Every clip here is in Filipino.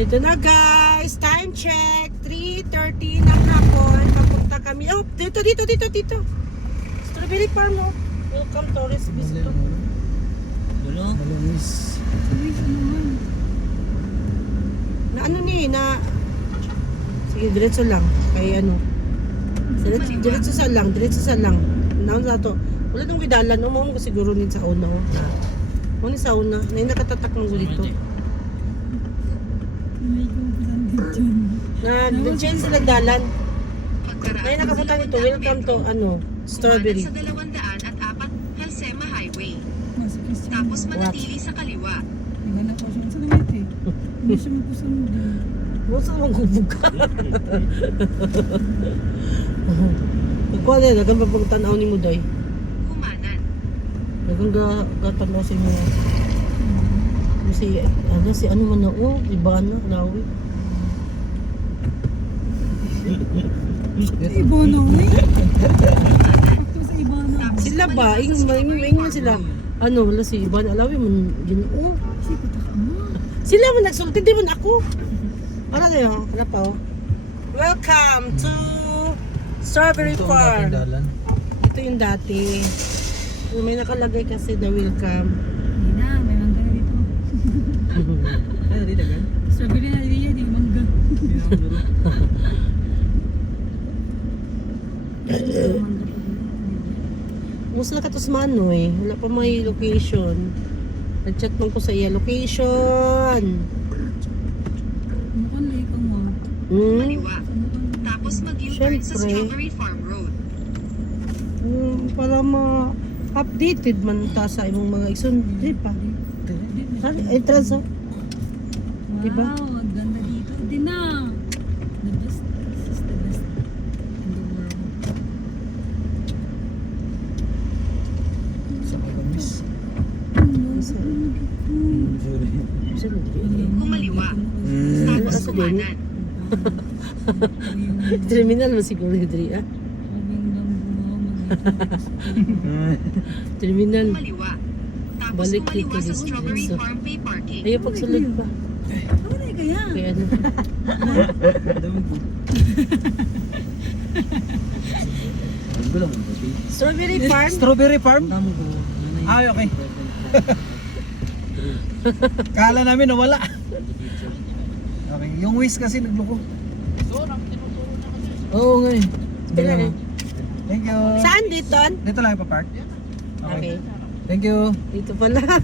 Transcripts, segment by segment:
Ito na guys, time check, 3:30 ng hapon. Papunta kami. Oh, dito. Strawberry farm, oh. Welcome tourist visitor. Dulo? Malinis. Na ano ni, na... Sige, diretso lang. Kay ano. Diretso sa lang. Naon sa to. Wala nang vidalan, no? Mo siguro din sa una, oh. Mo ni sa una. Na nakatatak ng dito. Nag-change sila dalan. Ay, nakapunta nito. Welcome to, ano, strawberry. Sa 204 Halsema Highway. Tapos manatili sa kaliwa. Wala ko siya sa limit eh. Hindi siya magpusunod eh. Masa mong gubog ka? Ikaw na, nagang mapagtanaw ni mo, Day. Kumanan. Nagang gatanaw sa inyo. Si ano man na, oh, Ibana, Lawi. Ibano eh. Pakto sa Ibano. Sila ba? Ingon sila. Ano, wala si Ibana, Lawi man, ginoo. Kasi pataka mo. Sila man nagsulti, di man ako. Ano na yun? Ano pa, oh? Welcome to Strawberry Farm. Ito yung dati. May nakalagay kasi na welcome. Hindi na, may mangga na dito. Ano rin agad? Strawberry na rin yan, yung mangga. Musta ka to sa Manoy? Wala pa may location. Nag-chat man ko sa iya. Location! Mukhang like ang mo. Kaliwa. Tapos mag-U-turn sa Siyempre. Strawberry Farm Road. Para ma-updated man ta sa imong mga isundi pa. Entrance, oh. Diba? Wow, ang ganda dito. Hindi na. The best. This is the best in the world. Sa kagamis. Kumaliwa. Tapos Asa din? kumanan. Terminal mo siguro, Hidri, ah? Terminal. Kumaliwa. Tapos Balik kumaliwa dito sa dito. Strawberry So, Farm Pay Parking. ayaw pagsulod pa. Ano na kaya? Kaya ano. Dami po. Ang gulang mo, baby. Strawberry Farm? Strawberry Farm? Tamo ko. Ay, okay. Kala namin nawala. Okay, yung Wiz kasi nagloko. Oo nga eh. Sila rin. Thank you. Saan dito? Dito lang ipapark. Okay. Thank you. Dito pala. Ay,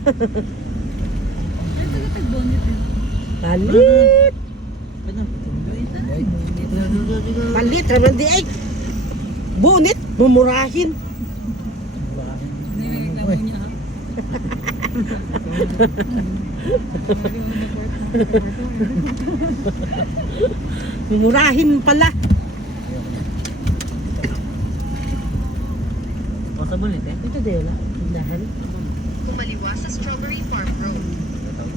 taga-tag-bonnet eh. Palit! Ano? Palit, naman di ay. Bunit, mumurahin. Ano yung reklamo niya? Mumurahin pala. Possible ito eh. Dito din wala. Tindahan. Kumaliwa sa Strawberry Farm Road.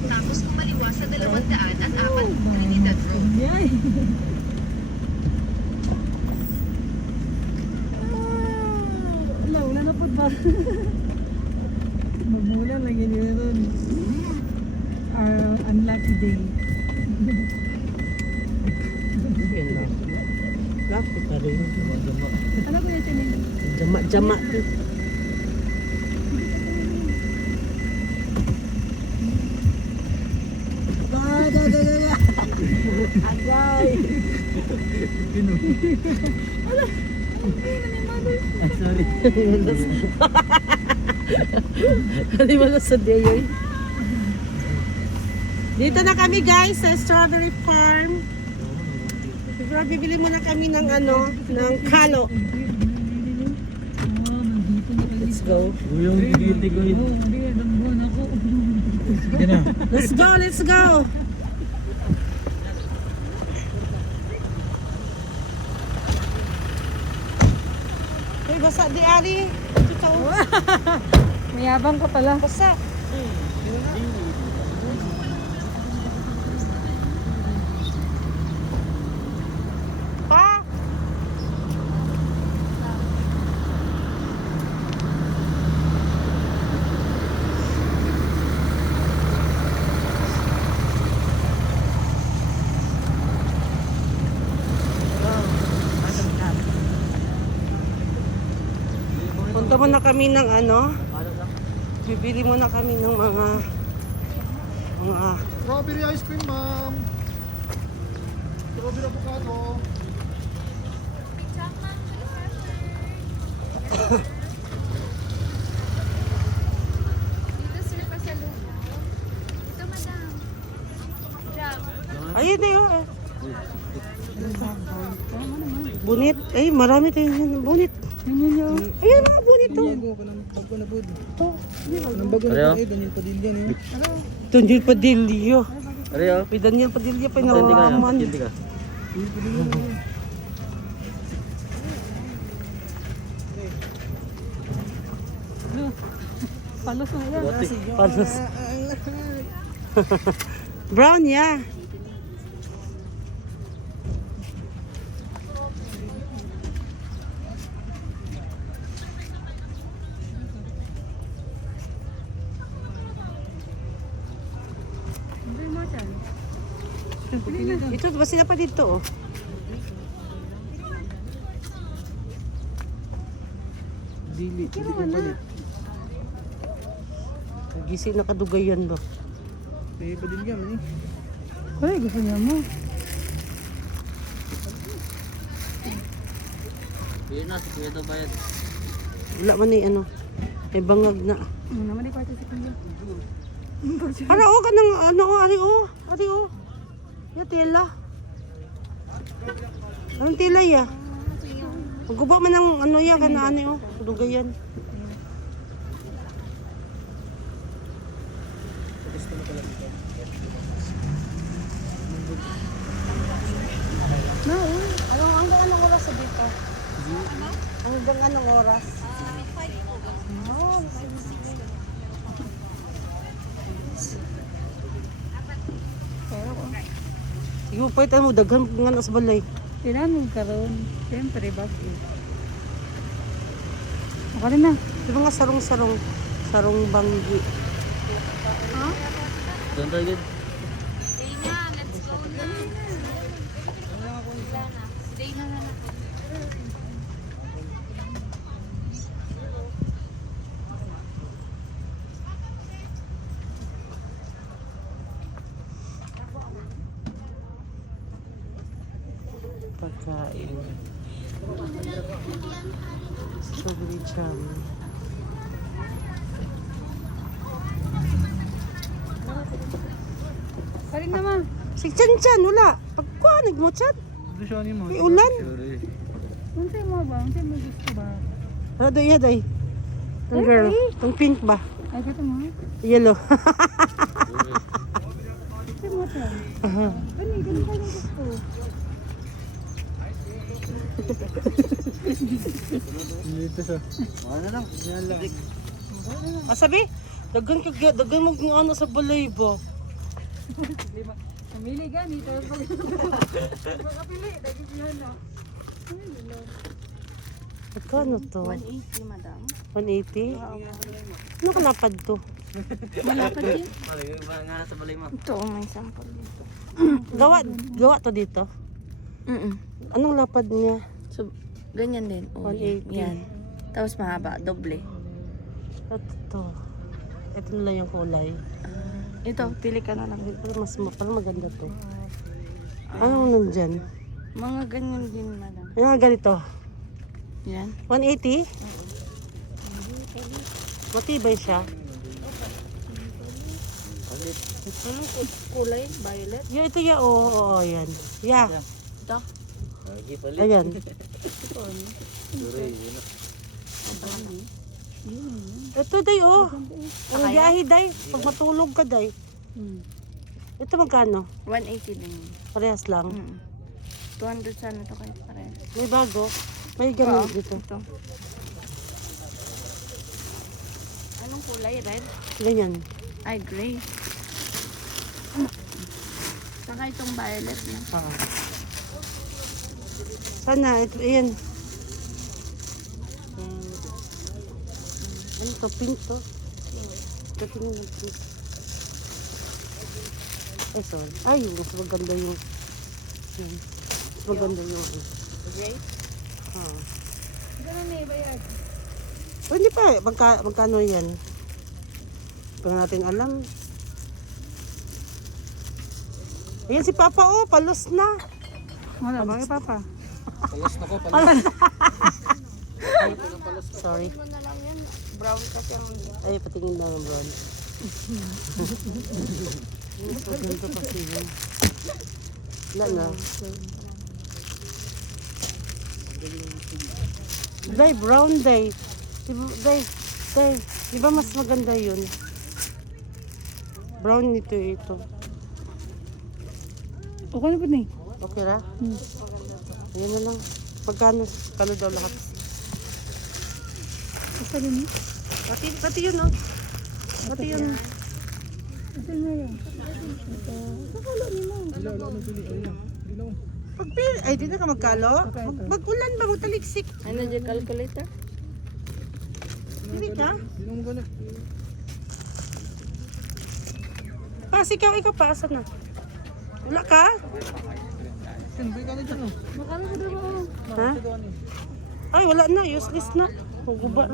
Tapos kumaliwa sa 204 Trinidad Road. Yay! Wala na po ba? Magmulan lagi nila doon. Our unlucky day. Yan lang. Lako pa rin. Ano ko yung tinin? Jama. Agay. Ah, sorry. Halimalas sa day. Dito na kami guys sa Strawberry Farm. Siguro bibili muna kami ng ano, ng kalo. Nandito na kayo. Let's go. Yung gigiti ko yun. Oo, hindi. Dambuhan ako. Sige na. Let's go. Uy, basa di ari. Ito. Mayabang ka pala. Basa. Pa. muna kami ng ano. Bibili muna kami ng mga Strawberry ice cream, ma'am. Strawberry avocado. Dito sir pa sa lupa. Ito madam. Jam. ayun eh. Bunit. Ay, marami tayong bunit. Ayun mga bunit to. Yan ko kanang bago na bud. Ito. Kanang bago na Pareho? bud. Daniel Padilla niyo. Daniel Padilla. Ariyo. May Daniel Padilla pa Hindi ka. nawaman. Hindi ka. Palos na yan. Palos. Brown, yeah. Hindi mo dyan. Ito, ba sila pa dito, oh. Dili. Dili ko palit. Gising na kadugayan ba? Eh, Padilla man eh. Ay, gusto niya mo. Yun na, si Kuya daw bayad. Wala man eh, ano. May bangag na. Ano naman di kwarto si Kuya. Para oh, kanang ano, ari oh. Ari oh. Ya tela. Ang tela ya. Magguba man ng ano ya, kanaan eh oh. Kadugayan. Anong oras sa dito? Hanggang anong oras? Sige, pwede mo, daghan nga na sa balay. Kailangan mo karoon. Siyempre, bakit? Okay na. Di ba nga sarong-sarong, sarong banggi. Doon tayo good. Stay na, let's go na. Wala na. Stay na lang. Pagkain. Strawberry jam. Karin naman. Si Chan-Chan, wala. Pagkuha, nagmutsan. Ito siya ni mo. May ulan. Unsay mo ba? Unsay mo gusto ba? Ano doy, yaday? Itong girl. Itong pink ba? Ay, kato mo. Yellow. Unsay mo ito? Aha. Gani, gani ka yung gusto. Dito siya. Ano lang? Yan lang. Sabi, daghan mo ng ano sa balay ba? Lima. Namili gani. Tapos pag makapili, daging yan na. Magkano to? 180, madam. 180? Ano kalapad to? Malapad din. Malagay ba nga nasa balay mo? Ito, may sample dito. Gawa to dito? Anong lapad niya? So, ganyan din. Oh, 180. yan. Tapos mahaba, doble. Ito. Ito na lang yung kulay. Ito, pili ka na lang. Parang maganda to. Anong nandyan? Mga ganyan din, madam. Yung mga ganito. Yan. 180? Matibay siya. Anong kulay? Violet? Yeah, ito ya. Oo, yan. Yeah. Ito? Lagi palit. Ayan. Duray, yun na. Ito day, oh. Ang biyahe day. Pag matulog ka day. Ito magkano? 180 din. Parehas lang. 200 sana to kayo pareho. May bago. May ganun dito. Ito. Anong kulay? Red? Ganyan. Ay, gray. Saka itong violet na. Oo. Sana, ito, ayan. Ano to? Pink to? Ito tingin yung pink. Ay, sorry. Ay, mas maganda yung... Yan. Mas maganda yung... Gray? Oo. Ganun na ibayag. O, hindi pa. Magkano yan? Hindi pa natin alam. Ayan si Papa, oh. Palos na. Wala ba kay Papa? Palos na ko, palos. Sorry. Mo na lang yan. Brown kasi ang Ay, patingin na ng brown. Ganito kasi yun. Wala na. Day, brown day. Day. Di ba mas maganda yun? Brown nito ito. Okay na po na eh. Okay ra? Ayan na lang. Pagkano daw lahat? Basta din eh. Pati yun, oh. Pati yun. Basta na yan. Pagpili, ay, di na ka magkalo? Mag-ulan ba? Magtaliksik. ano dyan calculator? Hindi ka? Pas, ikaw pa. Asan na? Wala ka? Makala ka daw. Ha? Ay, wala na. Useless na. Huguba.